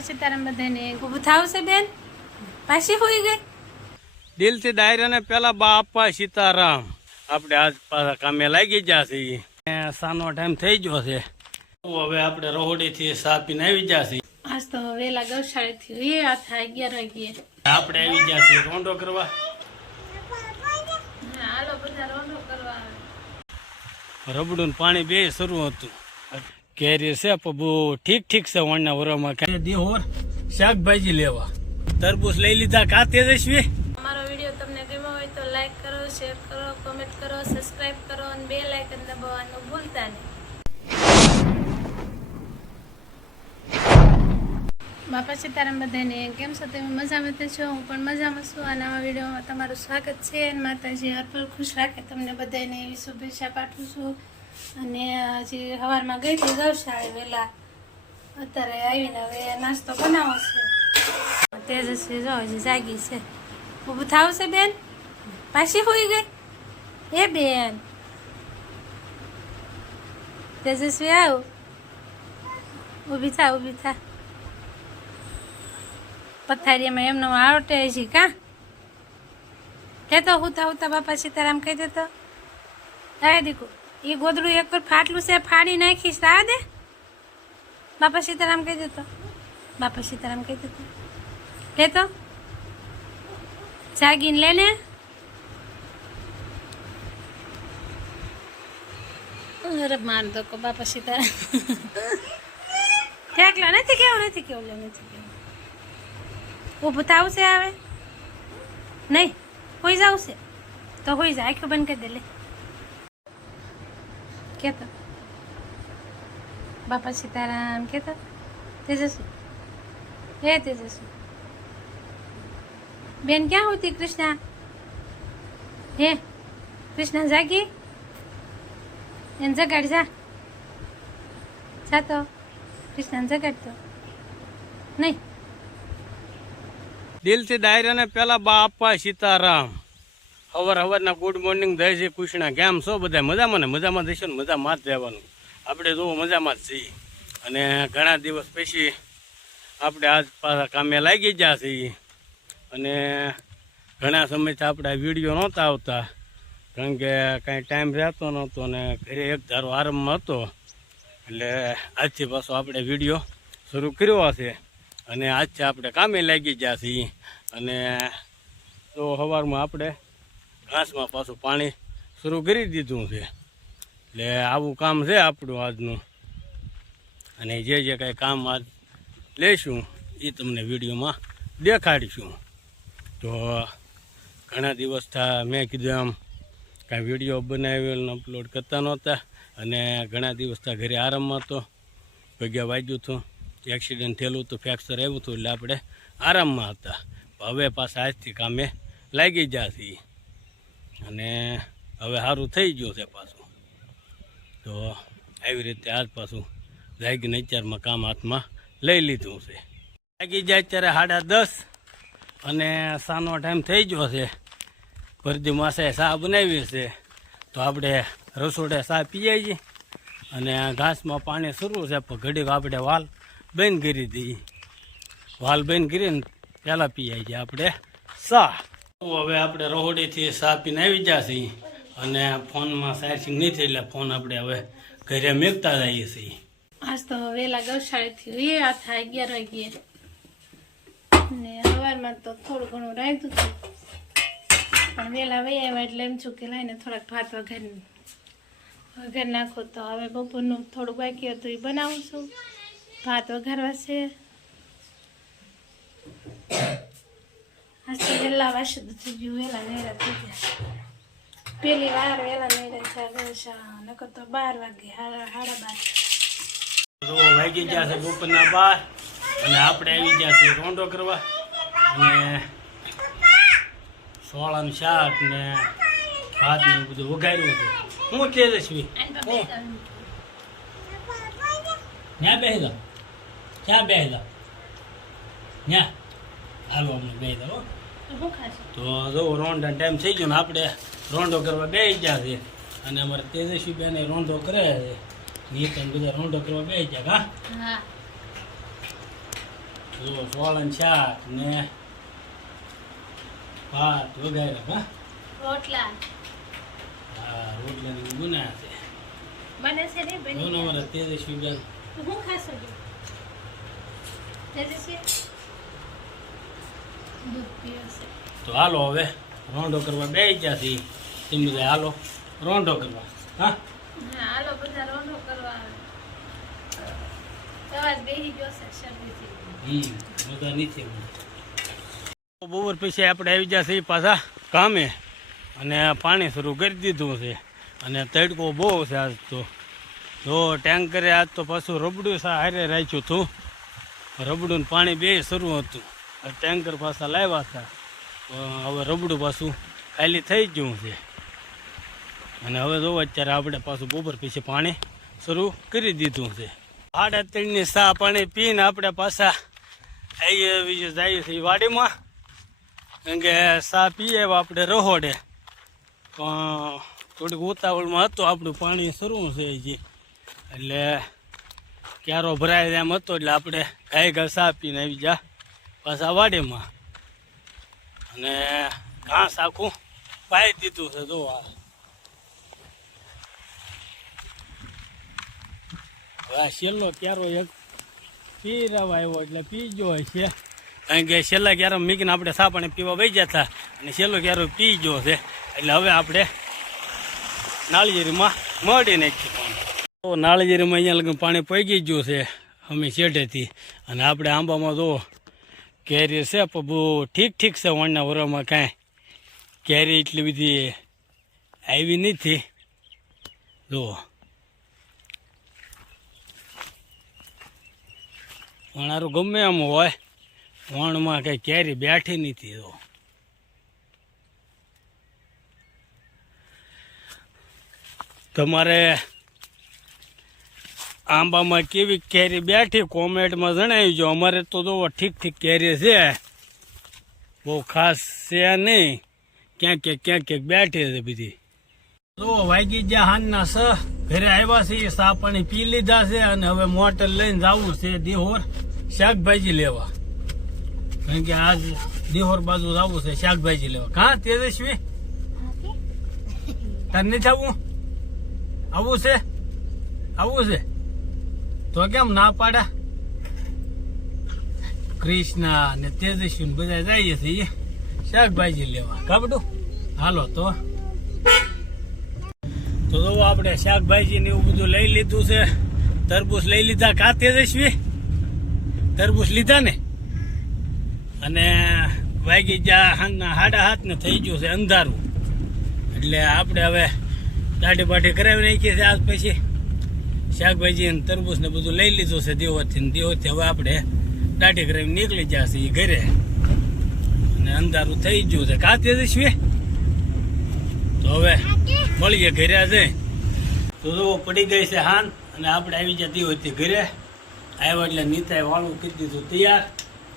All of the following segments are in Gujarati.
બાપા સીતારામ બધાને થાવશે બેન? પાછી હોઈ ગઈ? દિલથી ડાયરાને પેલા બાપા સીતારામ. આપણે આજ પાછા કામે લાગી જશે સાનો ટાઈમ થઈ ગયો છે. હવે આપણે રહોડીથી સા પીને આવી જશે આજ તો વેલા ગૌશાળેથી એ આ થાય અગિયાર વાગ્યે. આપણે આવી ગયા રોંડો કરવા. હાલો બધા રોંડો કરવા. રબડું ને પાણી બે શરૂ હતું. કેરી છે બહુ ઠીક ઠીક છે વણના વરોમાં દેહોર શાકભાજી લેવા. તરબૂચ લઈ લીધા કા તેજસ્વી? અમારો વીડિયો તમને ગમ્યો હોય તો લાઈક કરો શેર કરો કોમેન્ટ કરો સબસ્ક્રાઇબ કરો અને બે લાઇકન દબાવવાનું ભૂલતા નહીં. બાપા સીતારામ બધાને કેમ છો તમે? મજામાં તો છો? હું પણ મજામાં છું. આ નવા વિડીયોમાં તમારું સ્વાગત છે અને માતાજી હરપલ ખુશ રાખે તમને બધાને એવી શુભેચ્છા પાઠવું છું. અને હજી સવારમાં ગઈ હતી ગૌશાળે વહેલા અત્યારે આવીને હવે નાસ્તો બનાવો છે. તેજસ્વી જો હજી જાગી છે. ઊભું થાવશે બેન? પાછી હોઈ ગઈ? એ બેન? તેજસ્વી આવ. ઊભી થા ઊભી થા. પથારીમાં એમનો આવટે છે કા? કે તો હુતા હુતા બાપા સીતારામ કહી દેતો. હા દીકુ. એ ગોદડું એક પર ફાટલું છે, ફાડી નાખીશ આ દે. બાપા સીતારામ કહી દેતો. બાપા સીતારામ કહી દેતો. લે તો જાગીને લે ને. અરે માર દો કો બાપા સીતારામ. ઠેકલા નથી કેવું નથી કેવું, લે, નથી કેવું. ઊભું થાવશે આવે નહીં, હોઈ જાવશે તો હોઈ જાય આખું બંધ કરી દે, લે. કેતો બાપા સીતારામ કેતો તેજસ્વી હે તેજસ્વી બેન ક્યાં હોતી કૃષ્ણા હે કૃષ્ણા જાગી એને જગાડ જા જા તો કૃષ્ણાને જગાડ તો નહીં દિલથી ડાયરાને પેલા બાપા સીતારામ હવાર હવારના ગુડ મોર્નિંગ થાય છે કૃષ્ણા. કેમ છો બધા? મજામાં ને? મજામાં જઈશું ને? મજામાં જ રહેવાનું. આપણે જોવો, મજામાં જ છીએ. અને ઘણા દિવસ પછી આપણે આજ પાછા કામે લાગી ગયા છીએ. અને ઘણા સમયથી આપણે વીડિયો નહોતા આવતા. કારણ કે કાંઈ ટાઈમ રહેતો નહોતો અને ઘરે એક ધારો આરામમાં હતો. એટલે આજથી પાછો આપણે વીડિયો શરૂ કર્યો છે અને આજથી આપણે કામે લાગી ગયા છીએ. અને તો સવારમાં આપણે ઘાસમાં પાછું પાણી શરૂ કરી દીધું છે. એટલે આવું કામ છે આપણું આજનું. અને જે જે કાંઈ કામ આજ લેશું, એ તમને વિડીયોમાં દેખાડીશું. તો ઘણા દિવસ થા મેં કીધું આમ કાંઈ વીડિયો બનાવેલ અપલોડ કરતા નહોતા. અને ઘણા દિવસ થા ઘરે આરામમાં હતો. પગ્યા વાગ્યું હતું. એક્સિડન્ટ થયેલું હતું ફ્રેક્ચર આવ્યું હતું એટલે આપણે આરામમાં હતા. હવે પાછા આજથી કામે લાગી જશે અને હવે સારું થઈ ગયું છે પાછું. તો આવી રીતે આજ પાછું જાગીને અત્યારમાં કામ હાથમાં લઈ લીધું છે. લાગી જાય અત્યારે સાડા દસ અને સાનો ટાઈમ થઈ ગયો છે. પરદી માસે ચા બનાવી છે. તો આપણે રસોડે સા પીએ છીએ અને ઘાસમાં પાણી શરૂ છે. પણ ઘડીક આપણે વાલ બંધ કરી દઈએ. વાલ બંધ કરીને પહેલાં પીએ છીએ આપણે ચા. હવે આપણે રહોડીથી સાપીને આવી ગયા છીએ. અને ફોનમાં ચાર્જિંગ નહીં થઈ એટલે ફોન આપણે હવે ઘરે મેકતા જઈએ છીએ. આજ તો વહેલા ગૌશાળેથી આ થાય અગિયાર વાગ્યે. ને સવારમાં તો થોડું ઘણું રાખ્યું હતું પણ વેલા વહી આવ્યા એટલે એમ છું કે લઈને થોડાક ભાત વઘાર વઘાર નાખો તો હવે બપોરનું થોડુંક બાકી હતું એ બનાવું છું. ભાત વઘારવા છે. આજ વહેલા વાસી થઈ ગયું વહેલા નેરા થઈ ગયા પેલી વાર વહેલા નેરા છે ગૌશા નકર તો બાર વાગે સાડા બાર વાગી ગયા છે બપોરના બાર અને આપણે આવી ગયા છીએ રોંડો કરવા. અને સોળાનું શાક ને ભાત ને બધું વઘાર્યું છે. હું તેજસ્વી ત્યાં બેસી દો ક્યાં બેસી દો ત્યાં હાલો અમને બેસી દો તો જો રોંડા ટાઈમ થઈ ગયો ને આપણે રોંડો કરવા બે ગયા છે. અને અમારે તેજસ્વી બેન રોંડો કરે છે. નીતન બધા રોંડો કરવા બે ગયા હા. જો સોળન શાક ને ભાત વગેરે હા રોટલા. હા રોટલાની ગુના છે. બને છે ને બની ગયા. તેજસ્વી બેન. હું ખાસ તેજસ્વી? તો હાલો હવે રોંઢો કરવા બે ત્યાંથી તેમ બધા હાલો રોંઢો કરવા. હા? હાલો બધા રોંઢો કરવા બપોર પછી આપણે આવી છીએ પાછા કામે અને પાણી શરૂ કરી દીધું છે અને તડકો બહુ છે આજ તો. જો ટેન્કરે આજ તો પાછું રબડું સા હારે રાખ્યું હતું. રબડું પાણી બે શરૂ હતું. ટેન્કર પાછા લાવ્યા હતા. હવે રબડું પાછું ખાલી થઈ ગયું છે. અને હવે જો અત્યારે આપણે પાછું બોબર પછી પાણી શરૂ કરી દીધું છે. સાડા ત્રણની સા પાણી પીને આપણે પાછા આવીએ બીજું જઈએ છીએ વાડીમાં. કારણ કે સા પીએ આપણે રહોડે. પણ થોડીક ઉતાવળમાં હતું આપણું પાણી શરૂ છે હજી. એટલે ક્યારો ભરાય એમ હતો એટલે આપણે ગાય ઘા સા પીને આવી જા. પાછા વાડીમાં અને ઘાસ આખું પાઈ દીધું છે, જો છેલ્લો ક્યારો એક પીરાવા આવ્યો એટલે પીજો છે. કારણ કે છેલ્લા ક્યારો મીકીને આપણે સાપણે પીવા વહી ગયા હતા અને છેલ્લો ક્યારો પીજો છે. એટલે હવે આપણે નાળિયેરીમાં મળી નાખીએ તો નાળિયેરીમાં અહીંયા લગન પાણી પૈકી ગયું છે, અમે શેઠેથી અને આપણે આંબામાં જો કેરી છે, પણ બહુ ઠીક ઠીક છે વણના વરોમાં કાંઈ. કેરી એટલી બધી આવી નથી. જુઓ. વણારું ગમે એમ હોય, વણમાં કંઈ કેરી બેઠી નથી, જુઓ. તમારે આંબામાં કેવી કેરી બેઠી કોમેન્ટમાં જણાવજો. અમારે તો જો ઠીક ઠીક કેરી છે. બહુ ખાસ છે નહીં. ક્યાંક ક્યાંક ક્યાંક ક્યાંક બેઠી છે બધી. તો વાગી ગયા હાનના સ ઘરે આવ્યા છે સા પાણી પી લીધા છે અને હવે મોટર લઈને જવું છે દેહોર શાકભાજી લેવા. કારણ કે આજ દેહોર બાજુ જવું છે શાકભાજી લેવા. કા તેજસ્વી? તાર નથી આવવું આવું છે? આવું છે? તો કેમ ના પાડ્યા કૃષ્ણા ને તેજસ્વી ને બધા જઈએ છીએ. શાકભાજી લેવા. કાબડું હાલો તો. તો જો આપણે શાકભાજી ને એવું બધું લઈ લીધું છે. તરબૂચ લઈ લીધા કા તેજસ્વી? તરબૂચ લીધા ને? અને વાગી જા હાથના હાડા હાથ ને થઈ ગયું છે અંધારું. એટલે આપણે હવે દાઢી બાઢી કરાવી નાખીએ છીએ આજ પછી. શાકભાજી અને તરબૂચ ને બધું લઈ લીધું છે દેવોથી ને દેવોથી હવે આપણે દાઢી કરાવી નીકળી જશે એ ઘરે. અને અંધારું થઈ ગયું છે. કાતે તેજસ્વી તો હવે મળીએ ઘરે આજે. તો જો પડી ગઈ છે હાન અને આપણે આવી હોય તે ઘરે. આવ્યા એટલે નીતાએ વાળું કરી દીધું તૈયાર.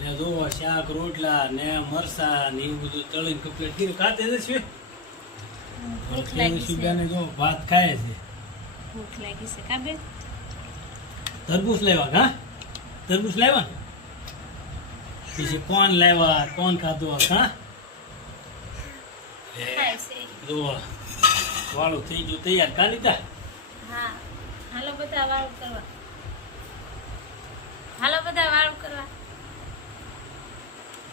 ને જો શાક રોટલા ને મરસા ને એવું બધું તળીને કપડે કર્યું. કા તેજસ્વી ભૂખ લાગી તેજસ્વી જો ભાત ખાય છે. ભૂખ લાગી છે. કાબે તરબૂચ લેવા હા તરબૂચ લેવા? પછી કોણ લેવા? કોણ ખાધું હા જો વાળું થઈ ગયું. તૈયાર કા લીધા? હા. હાલો બધા વાળું કરવા. હાલો બધા વાળું કરવા.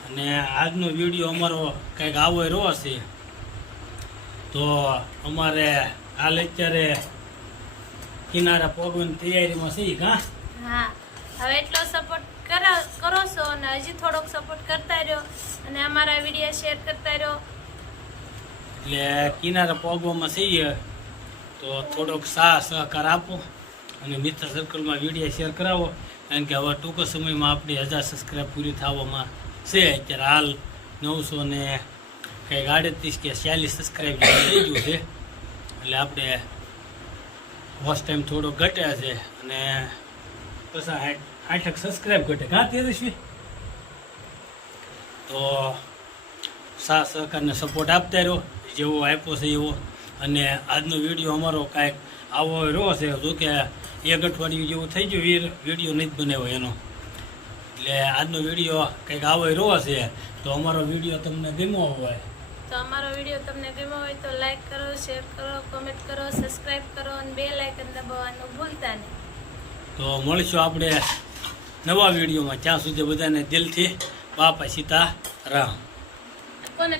અને આજનો વીડિયો અમારો કંઈક આવો રહ્યો છે તો અમારે હાલ અત્યારે કિનારા પોગવાની તૈયારીમાં છીએ કા હા હવે એટલો સપોર્ટ કરો કરો છો અને હજી થોડોક સપોર્ટ કરતા રહ્યો અને અમારા વીડિયો શેર કરતા રહ્યો. એટલે કિનારા પોગવામાં છે તો થોડોક સાહ સહકાર આપો અને મિત્ર સર્કલમાં વીડિયો શેર કરાવો. કારણ કે હવે ટૂંક સમયમાં આપણી હજાર સબસ્ક્રાઈબ પૂરી થવામાં છે. અત્યારે હાલ નવસો ને કંઈક આડત્રીસ કે ચાલીસ સબસ્ક્રાઈબ થઈ ગયું છે. એટલે આપણે વોચ ટાઈમ થોડો ઘટે છે અને પછી આઠ આઠક સબસ્ક્રાઈબ ઘટે કાં છે? તો સા સહકારને સપોર્ટ આપતા રહ્યો જેવો આપ્યો છે એવો. અને આજનો વીડિયો અમારો કાંઈક આવો રહ્યો છે. જો કે એક અઠવાડિયું જેવું થઈ ગયું વીડિયો નહીં બનાવ્યો એનો. એટલે આજનો વીડિયો કંઈક આવો રહ્યો છે. તો અમારો વીડિયો તમને ગમ્યો હોય તો અમારો વીડિયો તમને ગમ્યો હોય તો લાઈક કરો શેર કરો કોમેન્ટ કરો સબસ્ક્રાઈબ કરો અને બે લાઇકન દબાવવાનું ભૂલતા નહીં. તો મળીશું આપણે નવા વિડીયોમાં. ત્યાં સુધી બધાને દિલથી બાપા સીતા રામ કોને